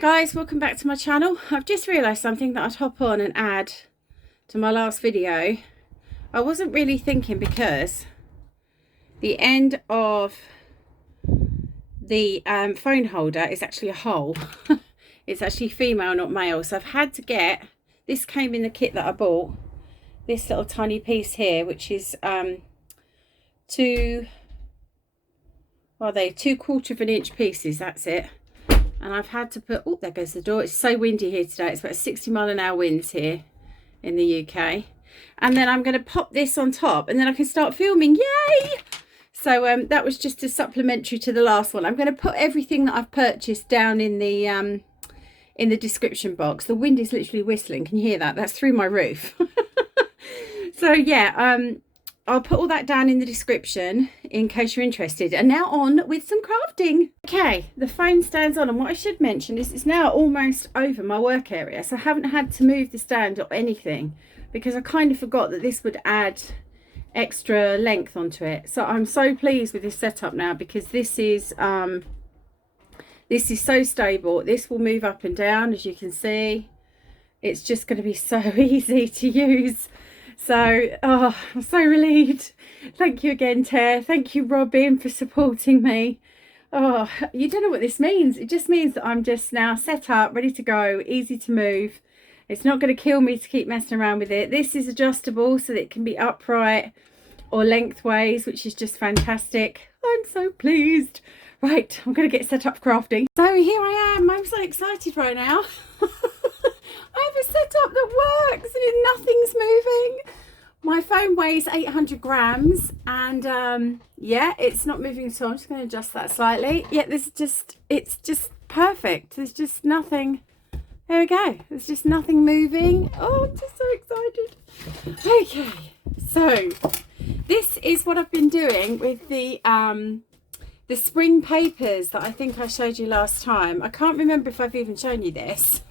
Guys, welcome back to my channel. I've just realised something that I'd hop on and add to my last video. I wasn't really thinking because the end of the phone holder is actually a hole. It's actually female, not male, so I've had to get, this came in the kit that I bought, this little tiny piece here, which is 2/4 of an inch pieces, that's it. And I've had to put, oh, there goes the door. It's so windy here today. It's about 60-mile-an-hour winds here in the UK. And then I'm going to pop this on top and then I can start filming. Yay! So that was just a supplementary to the last one. I'm going to put everything that I've purchased down in the description box. The wind is literally whistling. Can you hear that? That's through my roof. So yeah, I'll put all that down in the description in case you're interested. And now on with some crafting. Okay, the phone stand's on, and what I should mention is it's now almost over my work area, so I haven't had to move the stand or anything because I kind of forgot that this would add extra length onto it. So I'm so pleased with this setup now because this is so stable. This will move up and down, as you can see. It's just going to be so easy to use. So, oh, I'm so relieved. Thank you again, Tare. Thank you, Robin, for supporting me. Oh, you don't know what this means. It just means that I'm just now set up, ready to go, easy to move. It's not going to kill me to keep messing around with it. This is adjustable so that it can be upright or lengthways, which is just fantastic. I'm so pleased. Right, I'm going to get set up crafting. So here I am. I'm so excited right now. I have a setup that works and nothing's moving. My phone weighs 800 grams and yeah, it's not moving, so I'm just going to adjust that slightly. Yeah, it's just perfect. There's just nothing. There we go. There's just nothing moving. Oh, I'm just so excited. Okay, so this is what I've been doing with the spring papers that I think I showed you last time. I can't remember if I've even shown you this.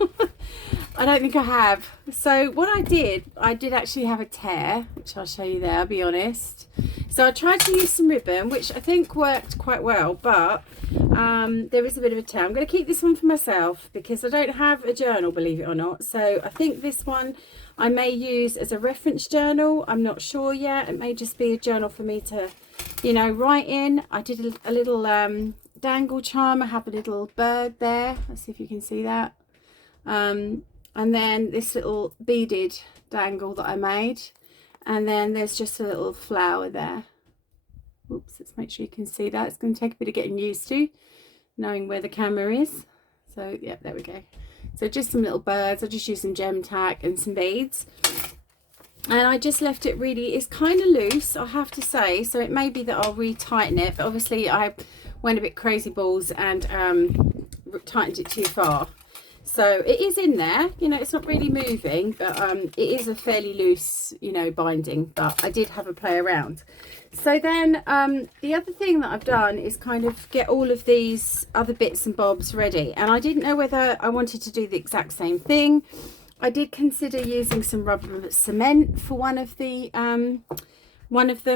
I don't think I have. So what I did actually have a tear, which I'll show you there, I'll be honest. So I tried to use some ribbon, which I think worked quite well, but there is a bit of a tear. I'm going to keep this one for myself because I don't have a journal, believe it or not. So I think this one I may use as a reference journal. I'm not sure yet. It may just be a journal for me to, you know, write in. I did a little dangle charm. I have a little bird there. Let's see if you can see that. And then this little beaded dangle that I made. And then there's just a little flower there. Oops, let's make sure you can see that. It's going to take a bit of getting used to, knowing where the camera is. So, yeah, there we go. So just some little birds. I just used some gem tack and some beads. And I just left it really, it's kind of loose, I have to say. So it may be that I'll re-tighten it. But obviously I went a bit crazy balls and tightened it too far. So it is in there, you know, it's not really moving, but it is a fairly loose, you know, binding, but I did have a play around. So then the other thing that I've done is kind of get all of these other bits and bobs ready. And I didn't know whether I wanted to do the exact same thing. I did consider using some rubber cement for one of them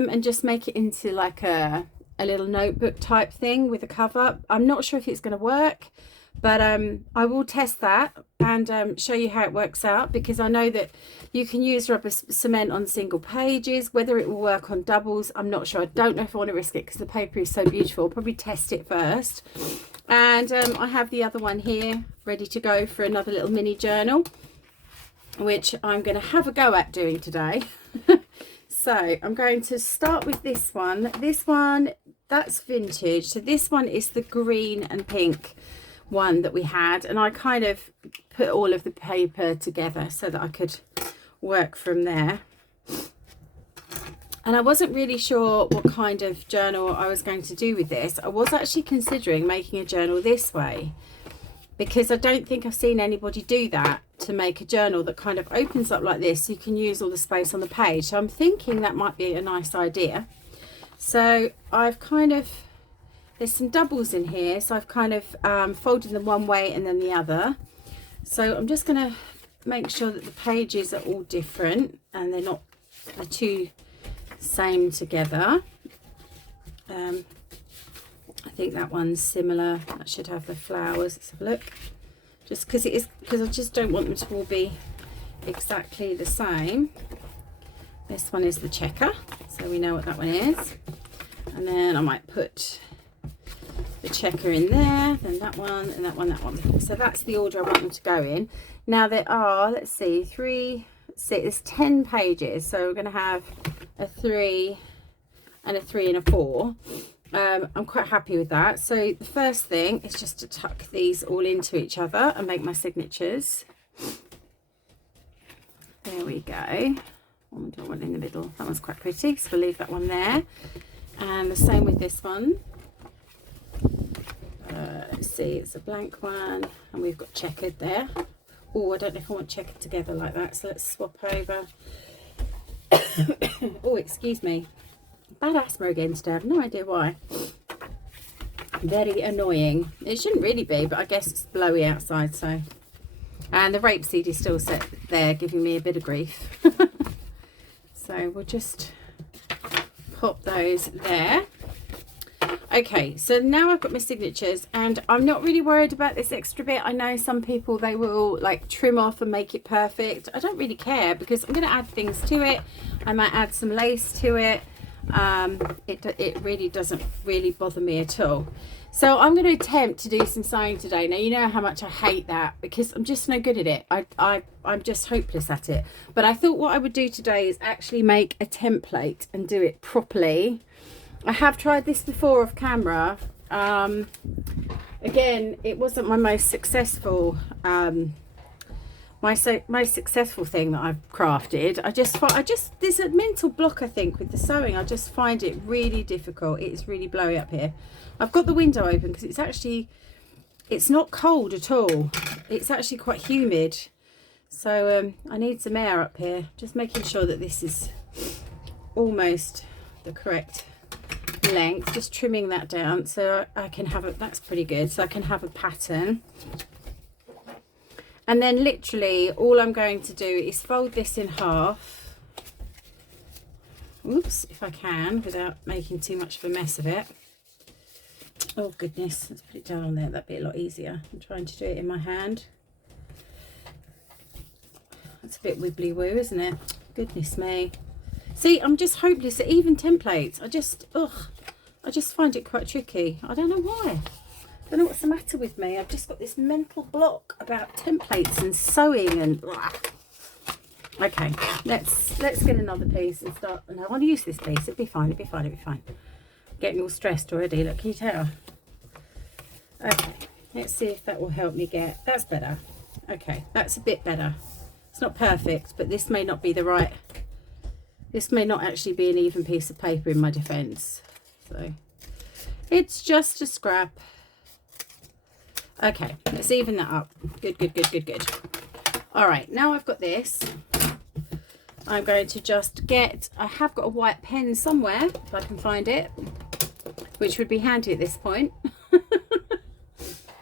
and just make it into like a little notebook type thing with a cover. I'm not sure if it's going to work. But I will test that and show you how it works out, because I know that you can use rubber cement on single pages. Whether it will work on doubles, I'm not sure. I don't know if I want to risk it because the paper is so beautiful. I'll probably test it first. And I have the other one here ready to go for another little mini journal, which I'm going to have a go at doing today. So I'm going to start with this one. This one, that's vintage. So this one is the green and pink one that we had, and I kind of put all of the paper together so that I could work from there. And I wasn't really sure what kind of journal I was going to do with this. I was actually considering making a journal this way because I don't think I've seen anybody do that, to make a journal that kind of opens up like this so you can use all the space on the page. So I'm thinking that might be a nice idea. So I've kind of, there's some doubles in here, so I've kind of folded them one way and then the other. So I'm just going to make sure that the pages are all different and they're not the two same together. I think that one's similar. That should have the flowers. Let's have a look. just because it is, because I just don't want them to all be exactly the same. This one is the checker, so we know what that one is. And then I might put the checker in there, then that one, and that one, that one. So that's the order I want them to go in. Now there are, let's see, 3, 6, there's 10 pages. So we're going to have a 3 and a 3 and a 4. I'm quite happy with that. So the first thing is just to tuck these all into each other and make my signatures. There we go. Oh, I don't want in the middle. That one's quite pretty, so we'll leave that one there. And the same with this one. Let's see, it's a blank one, and we've got checkered there. Oh, I don't know if I want checkered together like that, so let's swap over. Oh, excuse me. Bad asthma again today. I have no idea why. Very annoying. It shouldn't really be, but I guess it's blowy outside, so. And the rapeseed is still set there, giving me a bit of grief. So we'll just pop those there. Okay, so now I've got my signatures, and I'm not really worried about this extra bit. I know some people, they will like trim off and make it perfect. I don't really care, because I'm going to add things to it. I might add some lace to it. It really doesn't really bother me at all. So I'm going to attempt to do some sewing today. Now, you know how much I hate that, because I'm just no good at it. I'm just hopeless at it. But I thought what I would do today is actually make a template and do it properly. I have tried this before off camera. Again, it wasn't my most successful most successful thing that I've crafted. I just there's a mental block, I think, with the sewing. I just find it really difficult. It's really blowy up here. I've got the window open because it's not cold at all. It's actually quite humid, so I need some air up here. Just making sure that this is almost the correct length, just trimming that down so I can have it. That's pretty good, so I can have a pattern. And then literally all I'm going to do is fold this in half. Oops, if I can, without making too much of a mess of it. Oh goodness, let's put it down on there. That'd be a lot easier. I'm trying to do it in my hand. That's a bit wibbly woo, isn't it? Goodness me. See, I'm just hopeless at even templates. I just find it quite tricky. I don't know why. I don't know what's the matter with me. I've just got this mental block about templates and sewing and okay, let's get another piece and start. No, I want to use this piece. It'll be fine, it'll be fine, it'll be fine. Getting all stressed already. Look, can you tell? Okay, let's see if that will help me get. That's better. Okay, that's a bit better. It's not perfect, but this may not be the right. This may not actually be an even piece of paper in my defense. So it's just a scrap. Okay, let's even that up. Good, good, good, good, good. All right, now I've got this. I'm going to just get, I have got a white pen somewhere, if I can find it, which would be handy at this point.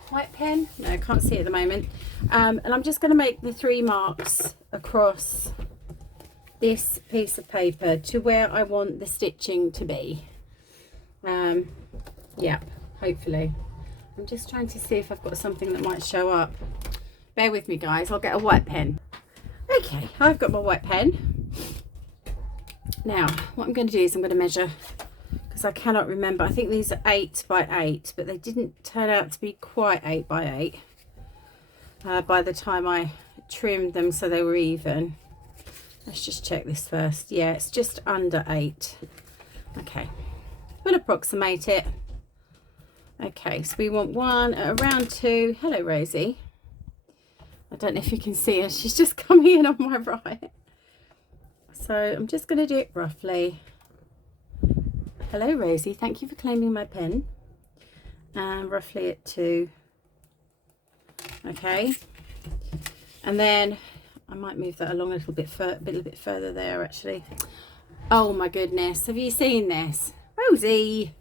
White pen? No, I can't see it at the moment. And I'm just going to make the 3 marks across this piece of paper to where I want the stitching to be. Yeah, hopefully. I'm just trying to see if I've got something that might show up. Bear with me, guys. I'll get a white pen. Okay, I've got my white pen. Now, what I'm going to do is I'm going to measure, because I cannot remember. I think these are 8 by 8, but they didn't turn out to be quite 8 by 8 by the time I trimmed them so they were even. Let's just check this first. Yeah, it's just under 8. Okay, we'll approximate it. Okay, so we want one at around 2. Hello, Rosie. I don't know if you can see her. She's just coming in on my right. So I'm just going to do it roughly. Hello, Rosie. Thank you for claiming my pen. And roughly at 2. Okay. And then I might move that along a little bit further there, actually. Oh my goodness. Have you seen this? Rosie.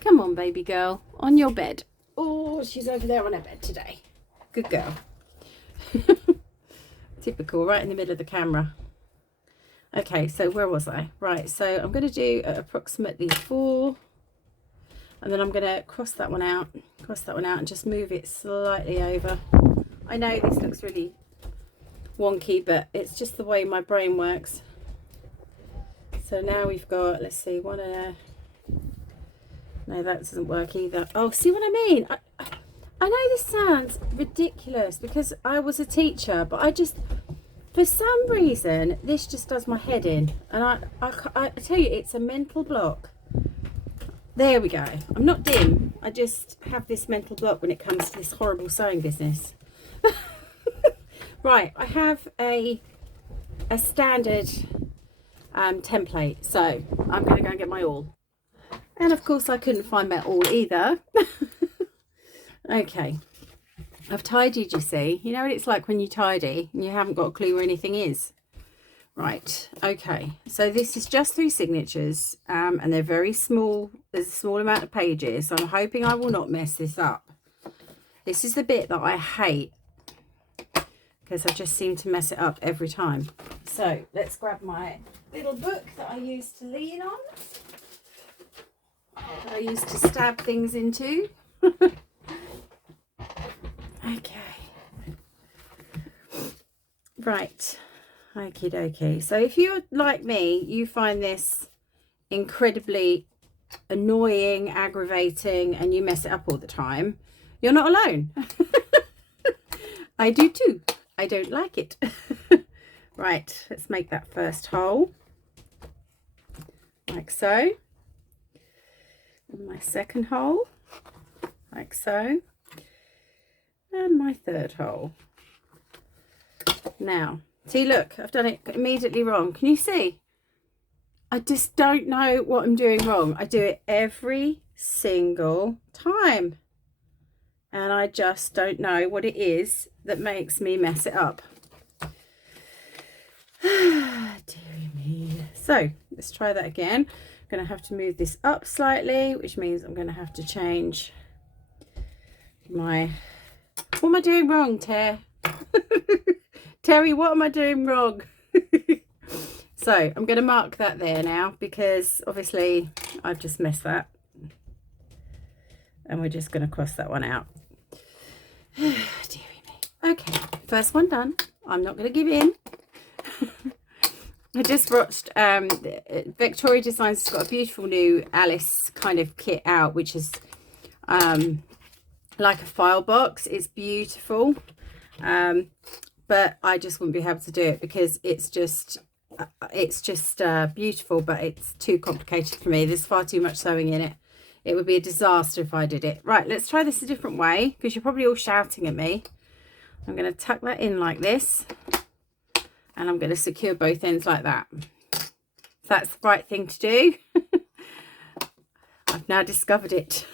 Come on, baby girl, on your bed. Oh, she's over there on her bed today. Good girl. Typical, right in the middle of the camera. Okay, so where was I? Right, so I'm going to do approximately 4. And then I'm going to cross that one out, and just move it slightly over. I know this looks really wonky, but it's just the way my brain works. So now we've got, let's see, one no, that doesn't work either. Oh, see what I mean? I know this sounds ridiculous because I was a teacher, but I just, for some reason, this just does my head in. And I tell you, it's a mental block. There we go. I'm not dim. I just have this mental block when it comes to this horrible sewing business. Right, I have a standard template, so I'm going to go and get my awl. And of course I couldn't find my awl either. Okay, I've tidied, you see. You know what it's like when you tidy and you haven't got a clue where anything is. Right, okay, so this is just 3 signatures, and they're very small. There's a small amount of pages, so I'm hoping I will not mess this up. This is the bit that I hate because I just seem to mess it up every time. So let's grab my little book that I used to lean on, that I used to stab things into. Okay, right. Okie dokie. So if you're like me, you find this incredibly annoying, aggravating, and you mess it up all the time, you're not alone. I do too. I don't like it. Right, let's make that first hole like so, and my second hole like so, and my third hole. Now see, look, I've done it immediately wrong. Can you see? I just don't know what I'm doing wrong. I do it every single time. And I just don't know what it is that makes me mess it up. Dear me. So, let's try that again. I'm going to have to move this up slightly, which means I'm going to have to change my... What am I doing wrong, Ter? Terry, what am I doing wrong? So I'm going to mark that there now because obviously I've just messed that, and we're just going to cross that one out. Dearie me. Okay, first one done. I'm not going to give in. I just watched Victoria Designs has got a beautiful new Alice kind of kit out, which is like a file box. It's beautiful. But I just wouldn't be able to do it because it's just beautiful, but it's too complicated for me. There's far too much sewing in it. It would be a disaster if I did it. Right, let's try this a different way because you're probably all shouting at me. I'm going to tuck that in like this, and I'm going to secure both ends like that. That's the right thing to do. I've now discovered it.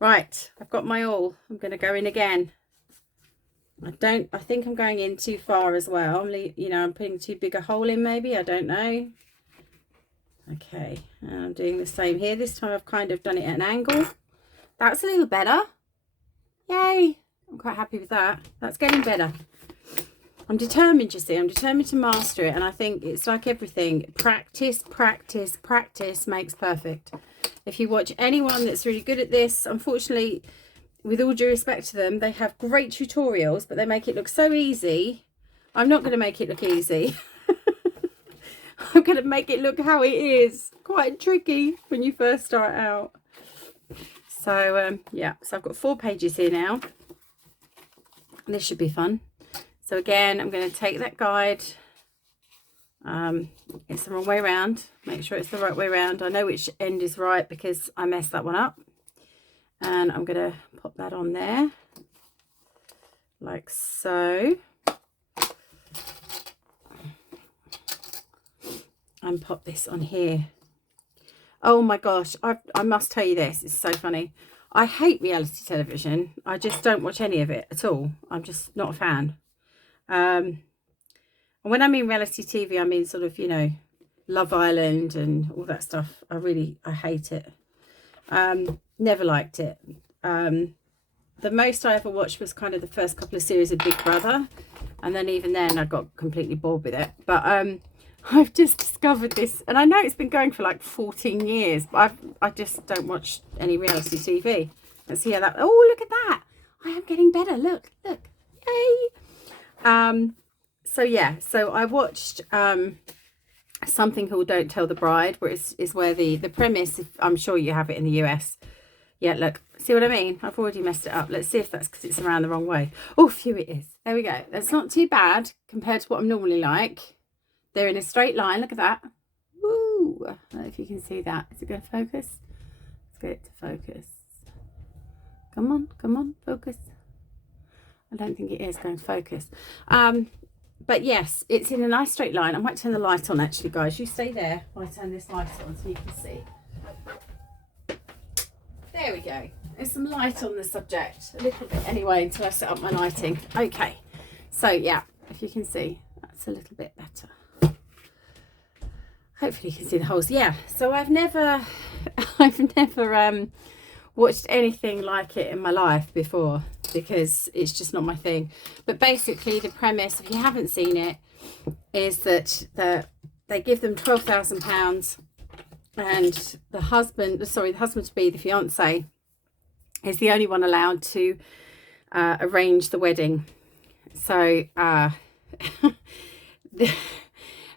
Right, I've got my awl. I'm going to go in again. I think I'm going in too far as well. I'm putting too big a hole in maybe. I don't know. Okay, and I'm doing the same here. This time I've kind of done it at an angle. That's a little better. Yay. I'm quite happy with that. That's getting better. I'm determined, you see. I'm determined to master it. And I think it's like everything. Practice, practice, practice makes perfect. If you watch anyone that's really good at this, unfortunately, with all due respect to them, they have great tutorials, but they make it look so easy. I'm not going to make it look easy. I'm going to make it look how it is. Quite tricky when you first start out. So, yeah. So I've got 4 pages here now. This should be fun. So again, I'm going to take that guide. It's the wrong way around. Make sure it's the right way around. I know which end is right because I messed that one up. And I'm going to pop that on there like so, and pop this on here. Oh my gosh, I must tell you this, it's so funny. I hate reality television. I just don't watch any of it at all. I'm just not a fan. And when I mean reality TV, I mean sort of, Love Island and all that stuff. I hate it. Never liked it. The most I ever watched was kind of the first couple of series of Big Brother, and then even then I got completely bored with it. But I've just discovered this, and I know it's been going for like 14 years, but I just don't watch any reality TV. Let's see how that... Oh, look at that! I am getting better. Look. Yay! So yeah, so I watched something called Don't Tell the Bride, where is where the premise, I'm sure you have it in the US. Yeah, look, see what I mean? I've already messed it up. Let's see if that's because it's around the wrong way. Oh, phew, it is. There we go. That's not too bad compared to what I'm normally like. They're in a straight line. Look at that. Woo! I don't know if you can see that. Is it going to focus? Let's get it to focus. Come on, focus. I don't think it is going to focus. But yes, it's in a nice straight line. I might turn the light on actually, guys. You stay there while I turn this light on so you can see. There we go. There's some light on the subject, a little bit anyway, until I set up my lighting. Okay, so yeah, if you can see, that's a little bit better. Hopefully you can see the holes. Yeah, so I've never watched anything like it in my life before, because it's just not my thing. But basically the premise, if you haven't seen it, is that they give them £12,000, and the husband to be, the fiance, is the only one allowed to arrange the wedding. So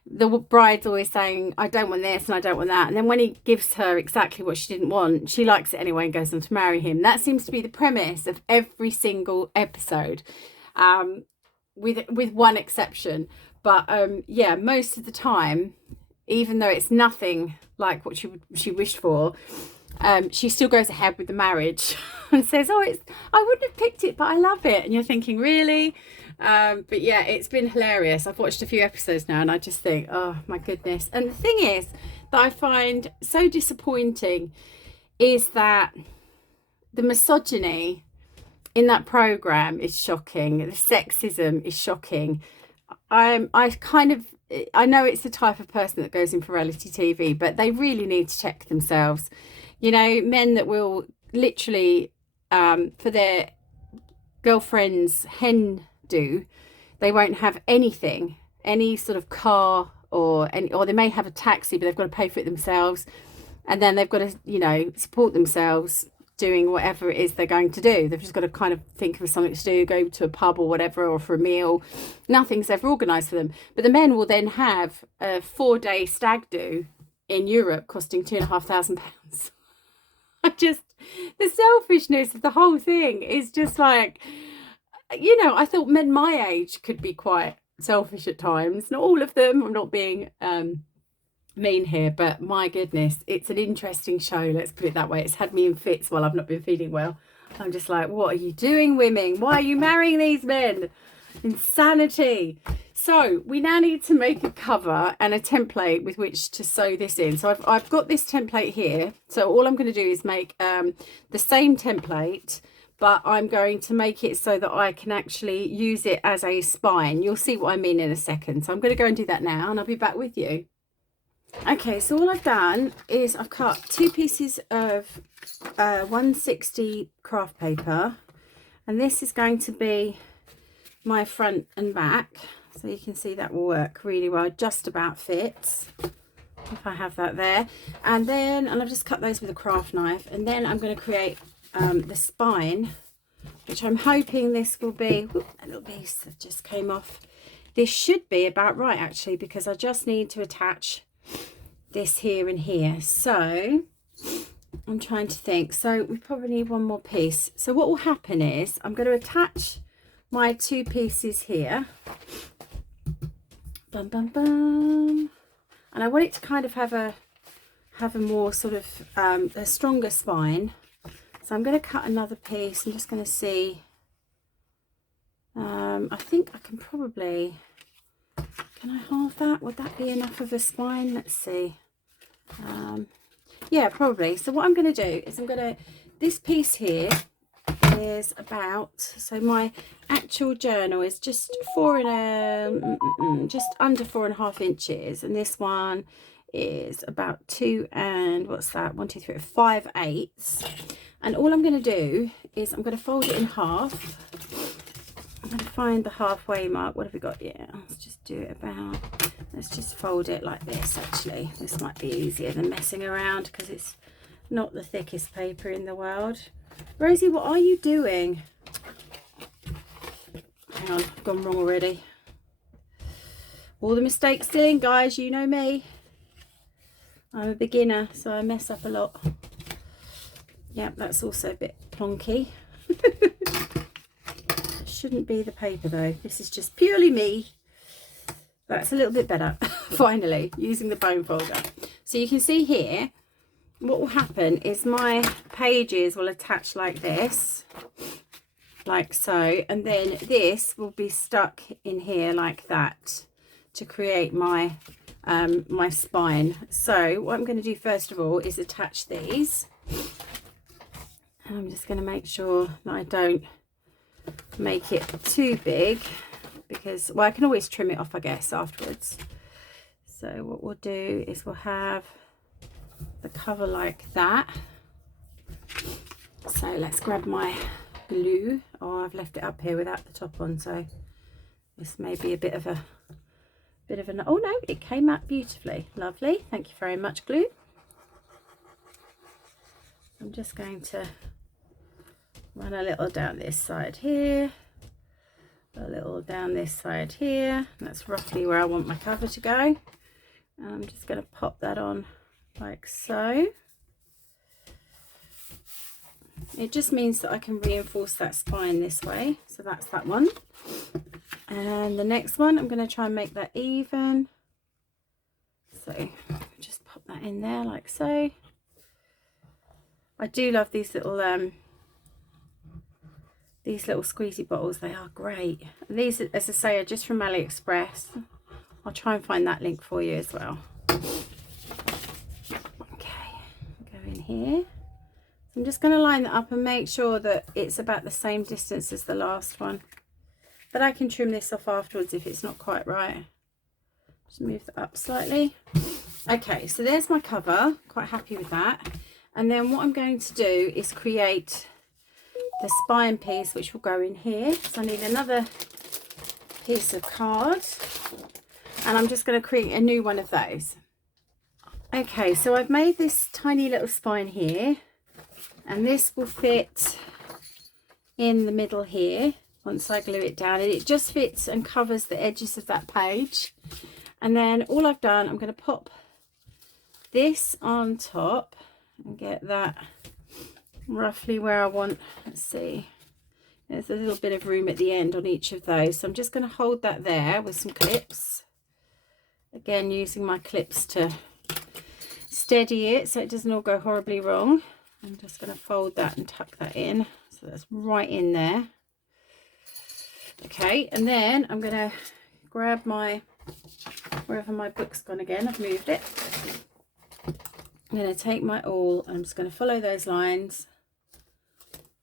the bride's always saying, I don't want this and I don't want that, and then when he gives her exactly what she didn't want, she likes it anyway and goes on to marry him. That seems to be the premise of every single episode, with one exception. But yeah, most of the time, even though it's nothing like what she wished for, she still goes ahead with the marriage and says, oh, I wouldn't have picked it, but I love it. And you're thinking, really? But yeah, it's been hilarious. I've watched a few episodes now and I just think, oh my goodness. And the thing is that I find so disappointing is that the misogyny in that program is shocking. The sexism is shocking. I know it's the type of person that goes in for reality TV, but they really need to check themselves. You know, men that will literally, for their girlfriend's hen do, they won't have anything, any sort of car or they may have a taxi, but they've got to pay for it themselves. And then they've got to, you know, support themselves doing whatever it is they're going to do. They've just got to kind of think of something to do, go to a pub or whatever, or for a meal. Nothing's ever organised for them. But the men will then have a 4-day stag do in Europe costing £2,500. The selfishness of the whole thing is just like, you know, I thought men my age could be quite selfish at times. Not all of them. I'm not being mean here, but my goodness, it's an interesting show, let's put it that way. It's had me in fits while I've not been feeling well. I'm just like, what are you doing, women? Why are you marrying these men? Insanity. So we now need to make a cover and a template with which to sew this in. So I've got this template here. So all I'm going to do is make the same template, but I'm going to make it so that I can actually use it as a spine. You'll see what I mean in a second. So I'm going to go and do that now and I'll be back with you. Okay, so all I've done is I've cut 2 pieces of 160 craft paper, and this is going to be my front and back, so you can see that will work really well, just about fits if I have that there. And I've just cut those with a craft knife, and then I'm going to create the spine, which I'm hoping this will be, a little piece that just came off. This should be about right actually, because I just need to attach this here and here. So I'm trying to think. So we probably need one more piece. So what will happen is I'm going to attach my 2 pieces here. Bum, bum, bum. And I want it to kind of have a more sort of a stronger spine. So I'm going to cut another piece. I'm just going to see. I think I can probably, can I halve that? Would that be enough of a spine? Let's see. Yeah, probably. So what I'm going to do is this piece here is about, so my actual journal is just just under 4.5 inches, and this one is about 2 and what's that, 1 2 3 5/8. And all I'm going to do is I'm going to fold it in half. I'm going to find the halfway mark. What have we got? Yeah, let's just do it about, let's just fold it like this. Actually, this might be easier than messing around because it's not the thickest paper in the world. Rosie, what are you doing? hang on, I've gone wrong already. All the mistakes still in, guys, you know me. I'm a beginner, so I mess up a lot. Yep, that's also a bit plonky. Shouldn't be the paper though. This is just purely me. That's a little bit better. Finally, using the bone folder. So you can see here, what will happen is my pages will attach like this, like so, and then this will be stuck in here like that to create my my spine. So what I'm going to do first of all is attach these. And I'm just going to make sure that I don't make it too big, because, well, I can always trim it off, I guess, afterwards. So what we'll do is we'll have the cover like that. So let's grab my glue. Oh, I've left it up here without the top on, so this may be a bit of an, oh no, it came out beautifully. Lovely, thank you very much, glue. I'm just going to run a little down this side here, a little down this side here. That's roughly where I want my cover to go. And I'm just going to pop that on like so. It just means that I can reinforce that spine this way. So that's that one. And the next one, I'm going to try and make that even. So just pop that in there like so. I do love these little squeezy bottles. They are great. And these, as I say, are just from AliExpress. I'll try and find that link for you as well. Okay, go in here. So I'm just going to line that up and make sure that it's about the same distance as the last one. But I can trim this off afterwards if it's not quite right. Just move that up slightly. Okay, so there's my cover. Quite happy with that. And then what I'm going to do is create the spine piece, which will go in here. So I need another piece of card, and I'm just going to create a new one of those. Okay, so I've made this tiny little spine here, and this will fit in the middle here once I glue it down, and it just fits and covers the edges of that page. And then all I've done, I'm going to pop this on top and get that roughly where I want. Let's see, there's a little bit of room at the end on each of those, so I'm just going to hold that there with some clips, again using my clips to steady it so it doesn't all go horribly wrong. I'm just going to fold that and tuck that in so that's right in there. Okay, and then I'm going to grab my, wherever my book's gone again, I've moved it. I'm going to take my awl and I'm just going to follow those lines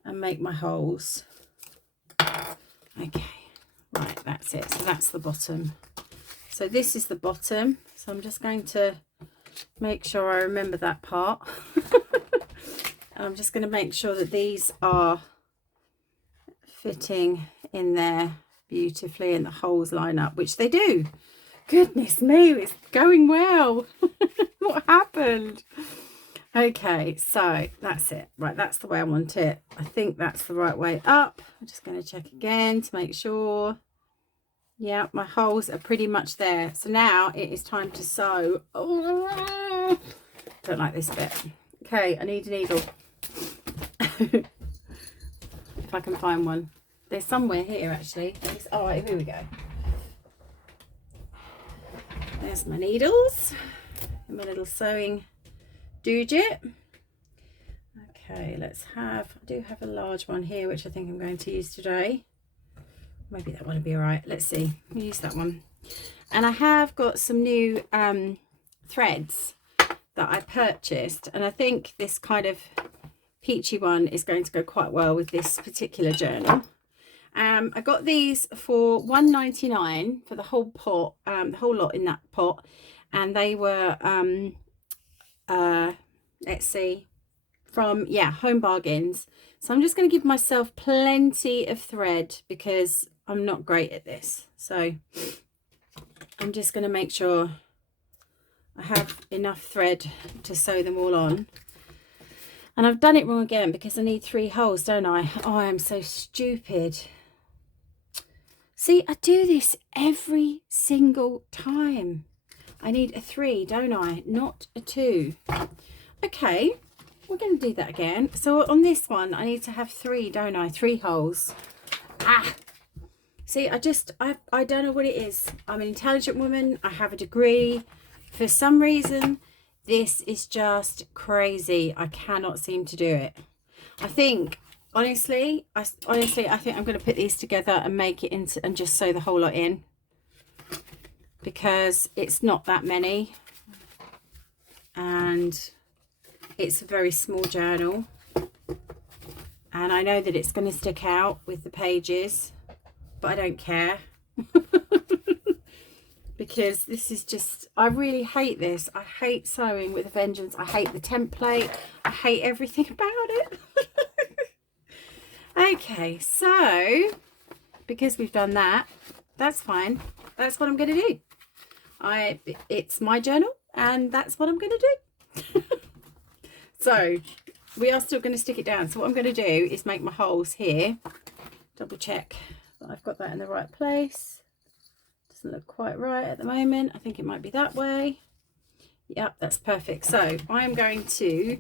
and make my holes. Okay, right, that's it. So that's the bottom. So this is the bottom. So I'm just going to make sure I remember that part. And I'm just going to make sure that these are fitting in there beautifully and the holes line up, which they do. Goodness me, it's going well. What happened? Okay, so that's it. Right, that's the way I want it. I think that's the right way up. I'm just going to check again to make sure. Yeah, my holes are pretty much there. So now it is time to sew. Oh, don't like this bit. Okay, I need a needle. If I can find one. There's somewhere here actually. Oh, right, here we go. There's my needles and my little sewing doojit. Okay, let's have, I do have a large one here which I think I'm going to use today. Maybe that one will be all right. Let's see, I'll use that one. And I have got some new threads that I purchased, and I think this kind of peachy one is going to go quite well with this particular journal. I got these for $1.99 for the whole pot, the whole lot in that pot, and they were let's see, from, yeah, Home Bargains. So I'm just going to give myself plenty of thread because I'm not great at this. So I'm just going to make sure I have enough thread to sew them all on. And I've done it wrong again because I need 3 holes, don't I? Oh, I am so stupid. See, I do this every single time. I need a 3, don't I? Not a 2. Okay, we're going to do that again. So on this one, I need to have 3, don't I? 3 holes. Ah! See, I don't know what it is. I'm an intelligent woman. I have a degree. For some reason, this is just crazy. I cannot seem to do it. I think, honestly, I think I'm going to put these together and make it into, and just sew the whole lot in, because it's not that many, and it's a very small journal, and I know that it's going to stick out with the pages, but I don't care. Because this is just, I really hate this. I hate sewing with a vengeance. I hate the template. I hate everything about it. Okay, so because we've done that, that's fine. That's what I'm going to do. It's my journal, and that's what I'm going to do. So we are still going to stick it down. So what I'm going to do is make my holes here. Double check that I've got that in the right place. Doesn't look quite right at the moment. I think it might be that way. Yep, that's perfect. So I'm going to,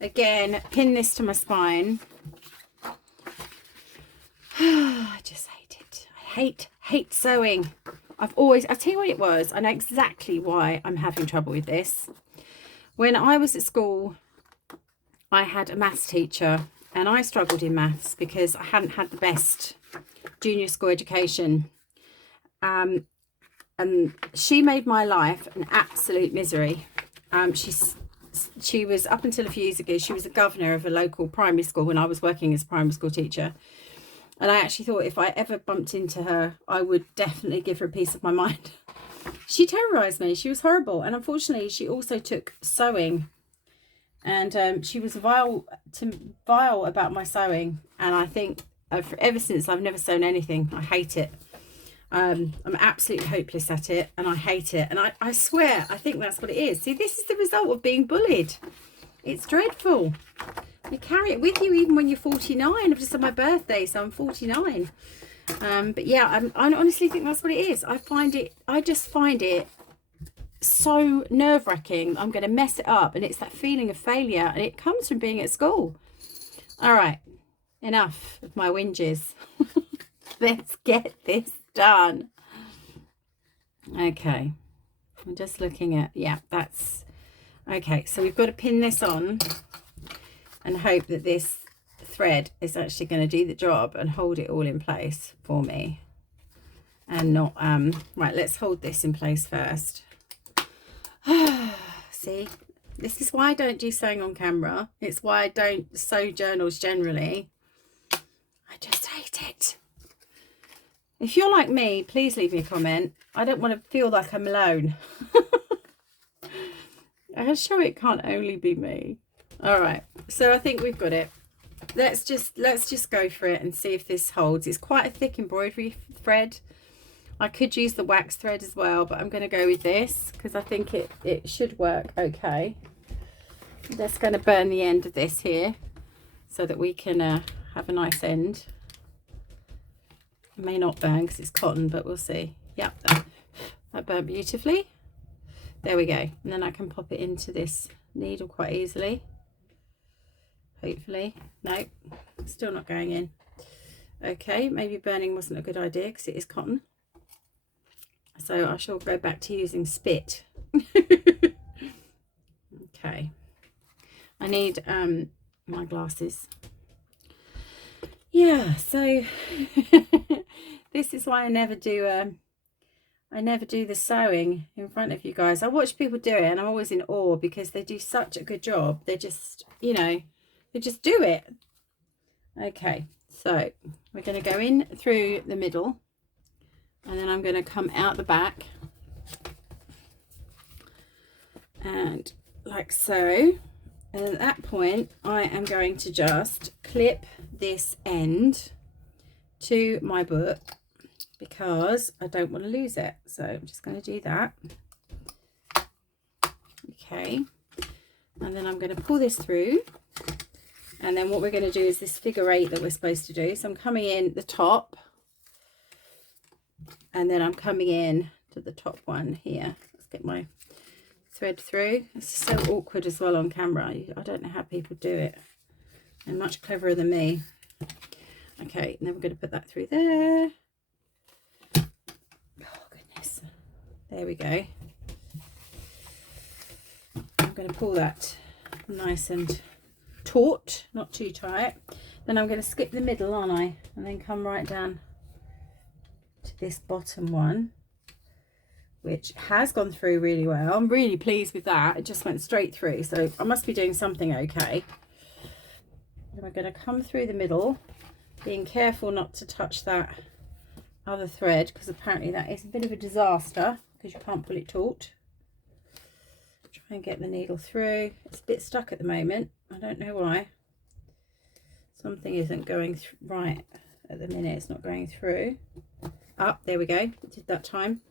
again, pin this to my spine. I just hate it. I hate sewing. I'll tell you what it was. I know exactly why I'm having trouble with this. When I was at school, I had a maths teacher, and I struggled in maths because I hadn't had the best junior school education. And she made my life an absolute misery. She was, up until a few years ago, she was a governor of a local primary school when I was working as a primary school teacher. And I actually thought if I ever bumped into her, I would definitely give her a piece of my mind. She terrorized me. She was horrible. And unfortunately, she also took sewing. And she was vile about my sewing. And I think ever since, I've never sewn anything. I hate it. I'm absolutely hopeless at it, and I hate it. And I swear, I think that's what it is. See, this is the result of being bullied. It's dreadful. You carry it with you even when you're 49. I've just had my birthday, so I'm 49. But yeah, I honestly think that's what it is. I just find it so nerve-wracking. I'm going to mess it up, and it's that feeling of failure, and it comes from being at school. All right, enough of my whinges. Let's get this done. Okay, I'm just looking at, yeah, that's okay. So we've got to pin this on and hope that this thread is actually going to do the job and hold it all in place for me, and not right, let's hold this in place first. See, this is why I don't do sewing on camera. It's why I don't sew journals generally. I just hate it. If you're like me, please leave me a comment. I don't want to feel like I'm alone. I'm sure it can't only be me. All right, so I think we've got it. Let's just go for it and see if this holds. It's quite a thick embroidery thread. I could use the wax thread as well, but I'm going to go with this because I think it should work okay. I'm just going to burn the end of this here so that we can have a nice end. It may not burn because it's cotton, but we'll see. Yep, that burned beautifully. There we go. And then I can pop it into this needle quite easily. Hopefully. Nope, still not going in. Okay, maybe burning wasn't a good idea because it is cotton. So I shall go back to using spit. Okay. I need my glasses. Yeah, so this is why I never do the sewing in front of you guys. I watch people do it and I'm always in awe because they do such a good job. They just, you know, they just do it. Okay, so we're going to go in through the middle, and then I'm going to come out the back and like so. And at that point, I am going to just clip this end to my book because I don't want to lose it. So I'm just going to do that. Okay. And then I'm going to pull this through. And then what we're going to do is this figure 8 that we're supposed to do. So I'm coming in the top and then I'm coming in to the top one here. Let's get my thread through. It's so awkward as well on camera. I don't know how people do it. They're much cleverer than me. Okay, and then we're going to put that through there. Oh goodness, there we go. I'm going to pull that nice and taut, not too tight. Then I'm going to skip the middle, aren't I, and then come right down to this bottom one, which has gone through really well. I'm really pleased with that. It just went straight through, so I must be doing something okay. And we're going to come through the middle, being careful not to touch that other thread, because apparently that is a bit of a disaster because you can't pull it taut. Try and get the needle through. It's a bit stuck at the moment. I don't know why. Something isn't going right at the minute. It's not going through. Up, there we go. It did that time.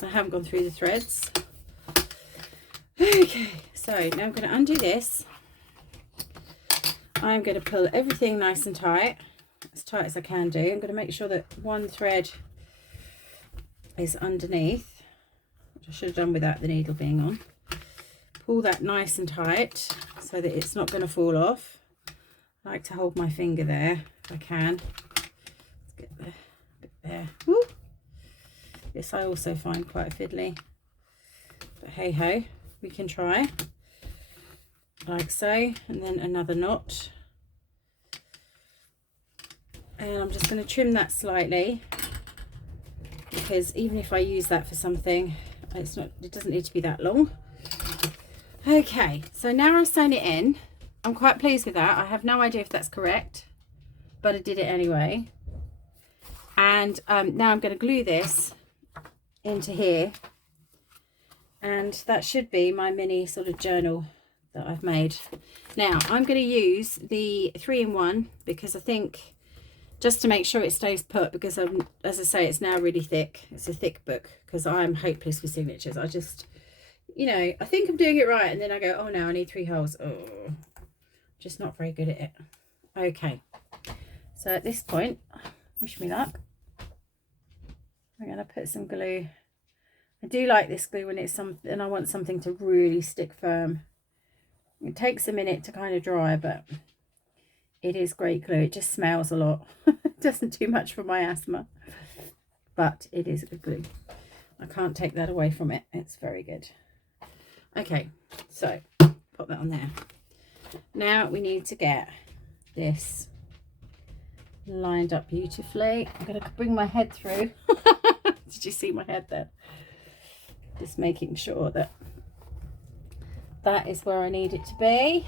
I haven't gone through the threads. Okay, so now I'm going to undo this. I'm going to pull everything nice and tight as I can do. I'm going to make sure that one thread is underneath, which I should have done without the needle being on. Pull that nice and tight so that it's not going to fall off. I like to hold my finger there if I can. Let's get the bit there. Woo. This I also find quite fiddly, but hey ho, we can try. Like so, and then another knot. And I'm just going to trim that slightly, because even if I use that for something, it doesn't need to be that long. Okay, so now I've sewn it in. I'm quite pleased with that. I have no idea if that's correct, but I did it anyway. And now I'm going to glue this into here, and that should be my mini sort of journal that I've made. Now I'm going to use the 3-in-1 because I think, just to make sure it stays put, because as I say, it's now really thick. It's a thick book because I'm hopeless with signatures. I just, you know, I think I'm doing it right, and then I go, oh no, I need 3 holes. Oh, just not very good at it. Okay, so at this point, wish me luck. I'm going to put some glue. I do like this glue when it's something, and I want something to really stick firm. It takes a minute to kind of dry, but it is great glue. It just smells a lot. It doesn't do much for my asthma, but it is good glue. I can't take that away from it. It's very good. Okay, so pop that on there. Now we need to get this lined up beautifully. I'm going to bring my head through. Did you see my head there? Just making sure that that is where I need it to be.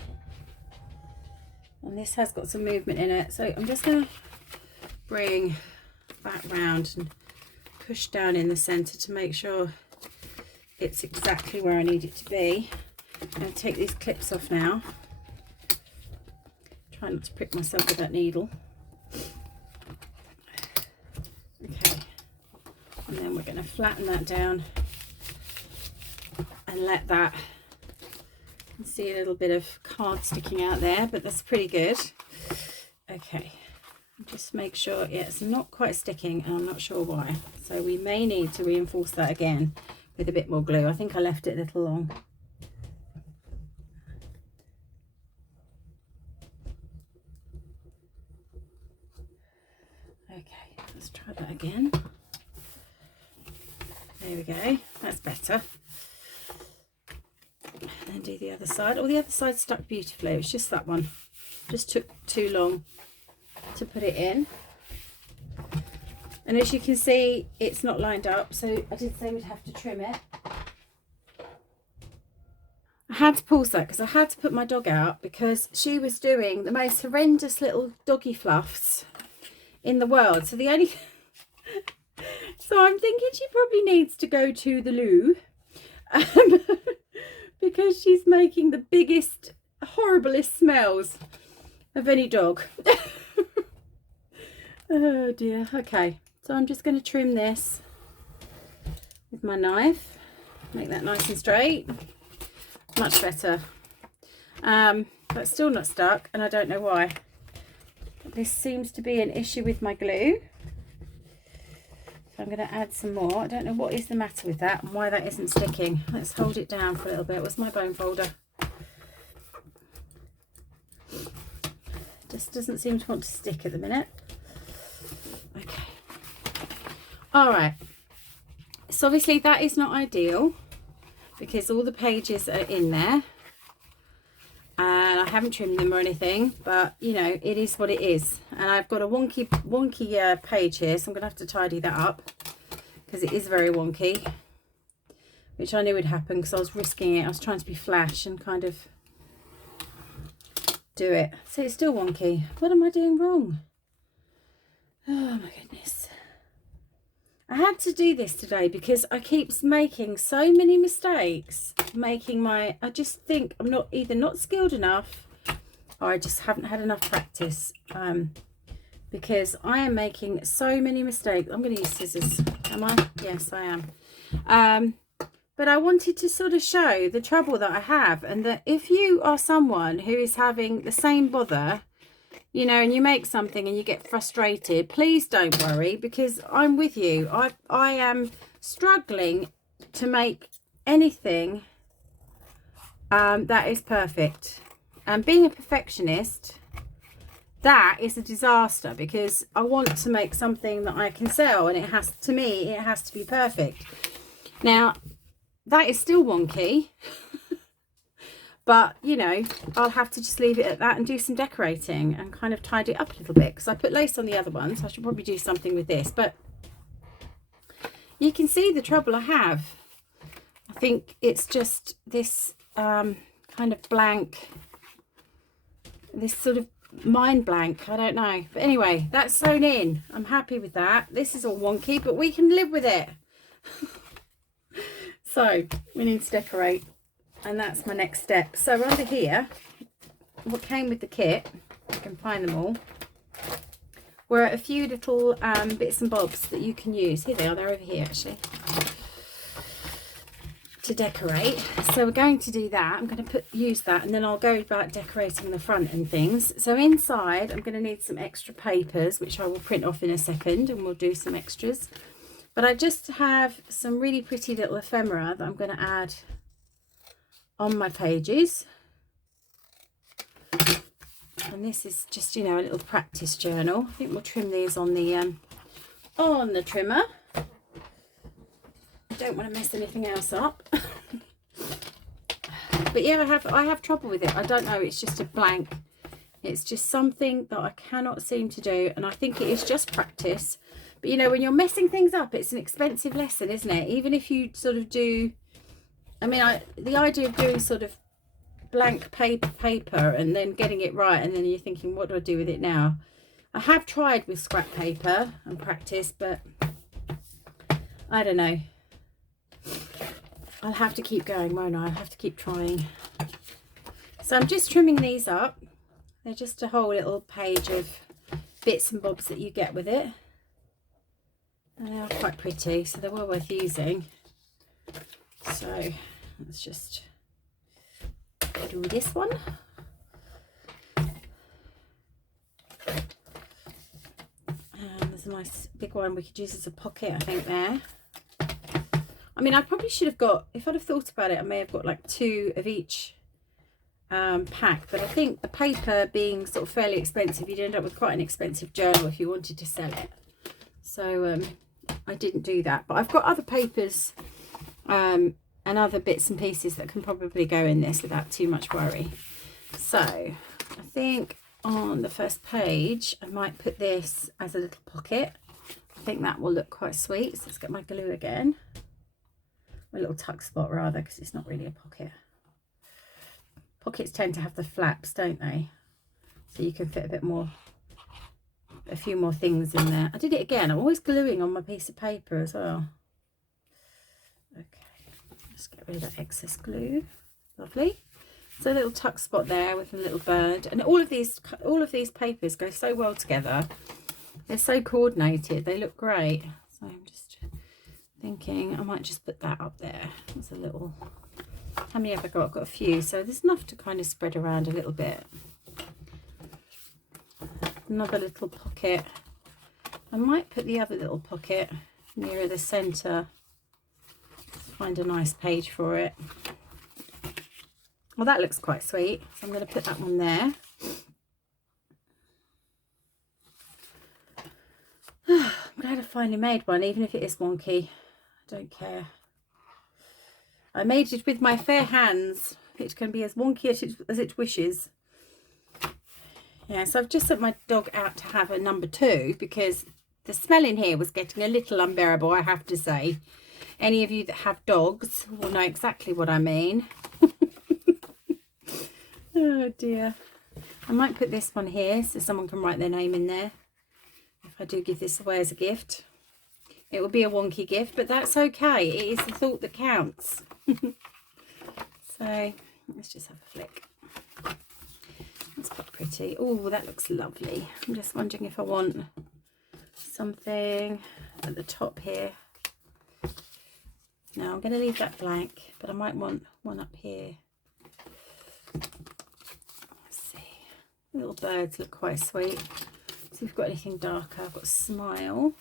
And this has got some movement in it, so I'm just going to bring back round and push down in the centre to make sure it's exactly where I need it to be. I'm going to take these clips off now. Try not to prick myself with that needle. Okay, and then we're going to flatten that down and let that, you can see a little bit of card sticking out there, but that's pretty good. Okay, just make sure it's not quite sticking, and I'm not sure why, so we may need to reinforce that again with a bit more glue. I think I left it a little long. Okay, let's try that again. There we go, that's better. And then do the other side. Oh, the other side stuck beautifully. It was just that one. Just took too long to put it in. And as you can see, it's not lined up, so I did say we'd have to trim it. I had to pause that because I had to put my dog out, because she was doing the most horrendous little doggy fluffs in the world. So the only so I'm thinking she probably needs to go to the loo, because she's making the biggest, horriblest smells of any dog. Oh dear. Okay, so I'm just going to trim this with my knife, make that nice and straight. Much better. But still not stuck, and I don't know why. This seems to be an issue with my glue. I'm going to add some more. I don't know what is the matter with that and why that isn't sticking. Let's hold it down for a little bit. Where's my bone folder? Just doesn't seem to want to stick at the minute. Okay. All right. So obviously that is not ideal because all the pages are in there. And I haven't trimmed them or anything, but you know, it is what it is. And I've got a wonky page here, so I'm gonna have to tidy that up because it is very wonky, which I knew would happen because I was risking it. I was trying to be flash and kind of do it. So it's still wonky. What am I doing wrong? Oh my goodness. I had to do this today because I keep making so many mistakes. I just think I'm not either not skilled enough or I just haven't had enough practice. Because I am making so many mistakes. I'm going to use scissors. Am I? Yes, I am. But I wanted to sort of show the trouble that I have, and that if you are someone who is having the same bother, you know, and you make something and you get frustrated, please don't worry, because I'm with you. I am struggling to make anything that is perfect. And being a perfectionist, that is a disaster, because I want to make something that I can sell, and it has to be perfect. Now, that is still wonky. But, you know, I'll have to just leave it at that and do some decorating and kind of tidy it up a little bit. Because I put lace on the other one, so I should probably do something with this. But you can see the trouble I have. I think it's just this kind of blank, this sort of mind blank. I don't know. But anyway, that's sewn in. I'm happy with that. This is all wonky, but we can live with it. So, we need to decorate. And that's my next step. So under here, what came with the kit, I can find them all, were a few little bits and bobs that you can use. Here they are, they're over here actually, to decorate. So we're going to do that. I'm going to use that, and then I'll go about decorating the front and things. So inside, I'm going to need some extra papers, which I will print off in a second, and we'll do some extras. But I just have some really pretty little ephemera that I'm going to add on my pages, and this is just, you know, a little practice journal. I think we'll trim these on the trimmer. I don't want to mess anything else up. But yeah, I have trouble with it. I don't know, it's just a blank. It's just something that I cannot seem to do, and I think it is just practice. But you know, when you're messing things up, it's an expensive lesson, isn't it? Even if you sort of do, I mean, the idea of doing sort of blank paper and then getting it right, and then you're thinking, what do I do with it now? I have tried with scrap paper and practice, but I don't know. I'll have to keep going, won't I? I'll have to keep trying. So I'm just trimming these up. They're just a whole little page of bits and bobs that you get with it. And they are quite pretty, so they're well worth using. So let's just do this one. And there's a nice big one we could use as a pocket, I think, there. I mean, I probably should have got, if I'd have thought about it, I may have got like 2 of each pack. But I think the paper being sort of fairly expensive, you'd end up with quite an expensive journal if you wanted to sell it. So I didn't do that. But I've got other papers and other bits and pieces that can probably go in this without too much worry. So I think on the first page I might put this as a little pocket. I think that will look quite sweet. So let's get my glue again, a little tuck spot rather, because it's not really a pocket. Pockets tend to have the flaps, don't they? So you can fit a few more things in there. I did it again. I'm always gluing on my piece of paper as well. Just get rid of that excess glue. Lovely. So a little tuck spot there with a little bird, and all of these papers go so well together. They're so coordinated. They look great. So I'm just thinking I might just put that up there. That's a little. How many have I got? I've got a few, so there's enough to kind of spread around a little bit. Another little pocket. I might put the other little pocket nearer the centre. Find a nice page for it. Well, that looks quite sweet, so I'm going to put that one there. I'm glad I finally made one, even if it is wonky. I don't care. I made it with my fair hands. It can be as wonky as it wishes. Yeah, so I've just sent my dog out to have a number 2 because the smell in here was getting a little unbearable, I have to say. Any of you that have dogs will know exactly what I mean. Oh dear. I might put this one here so someone can write their name in there. If I do give this away as a gift. It will be a wonky gift, but that's okay. It is the thought that counts. So let's just have a flick. That's quite pretty. Oh, that looks lovely. I'm just wondering if I want something at the top here. No, I'm going to leave that blank, but I might want one up here. Let's see. Little birds look quite sweet. See if we've got anything darker. I've got a smile.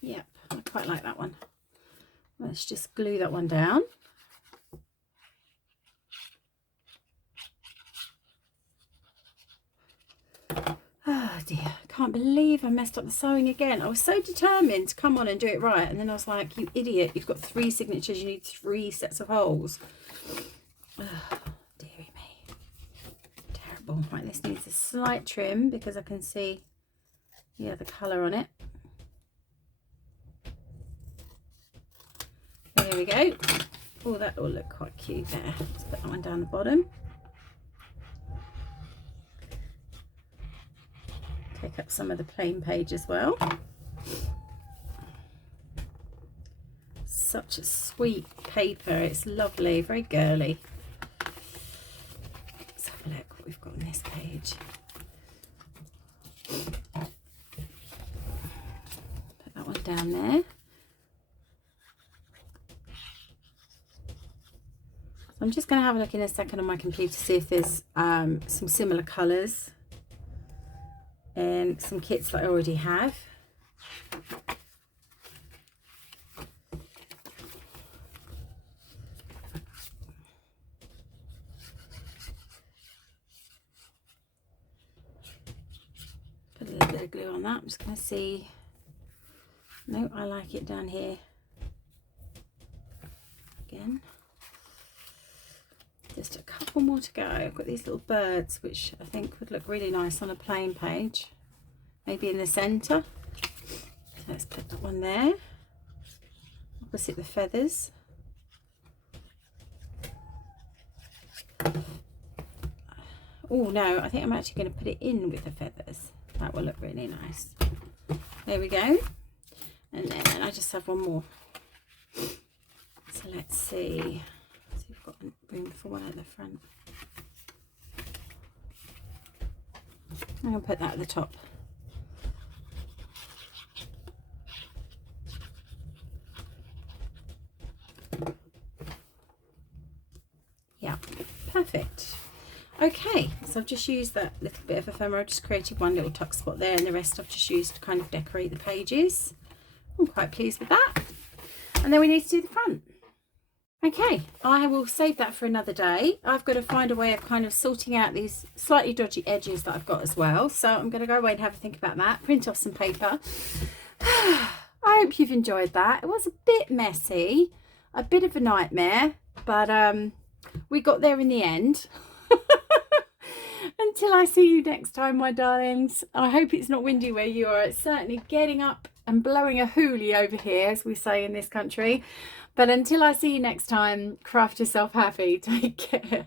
Yep, I quite like that one. Let's just glue that one down. Oh dear, can't believe I messed up the sewing again. I was so determined to come on and do it right, and then I was like, you idiot, you've got 3 signatures, you need 3 sets of holes. Oh, dearie me. Terrible. Right, this needs a slight trim because I can see, yeah, the colour on it. There we go. Oh, that will look quite cute there. Let's put that one down the bottom. Take up some of the plain page as well. Such a sweet paper. It's lovely, very girly. Let's have a look what we've got on this page. Put that one down there. I'm just going to have a look in a second on my computer to see if there's some similar colours and some kits that I already have. Put a little bit of glue on that. I'm just going to see. No, I like it down here. Again. Just a couple more to go. I've got these little birds which I think would look really nice on a plain page, maybe in the centre. So let's put that one there opposite the feathers. Oh no, I think I'm actually going to put it in with the feathers. That will look really nice. There we go. And then I just have one more. So let's see. We've got room for one at the front. I'm going to put that at the top. Yeah, perfect. Okay, so I've just used that little bit of ephemera. I've just created one little tuck spot there, and the rest I've just used to kind of decorate the pages. I'm quite pleased with that. And then we need to do the front. Okay, I will save that for another day. I've got to find a way of kind of sorting out these slightly dodgy edges that I've got as well. So I'm going to go away and have a think about that, print off some paper. I hope you've enjoyed that. It was a bit messy, a bit of a nightmare, but we got there in the end. Until I see you next time, my darlings. I hope it's not windy where you are. It's certainly getting up and blowing a hoolie over here, as we say in this country. But until I see you next time, craft yourself happy. Take care.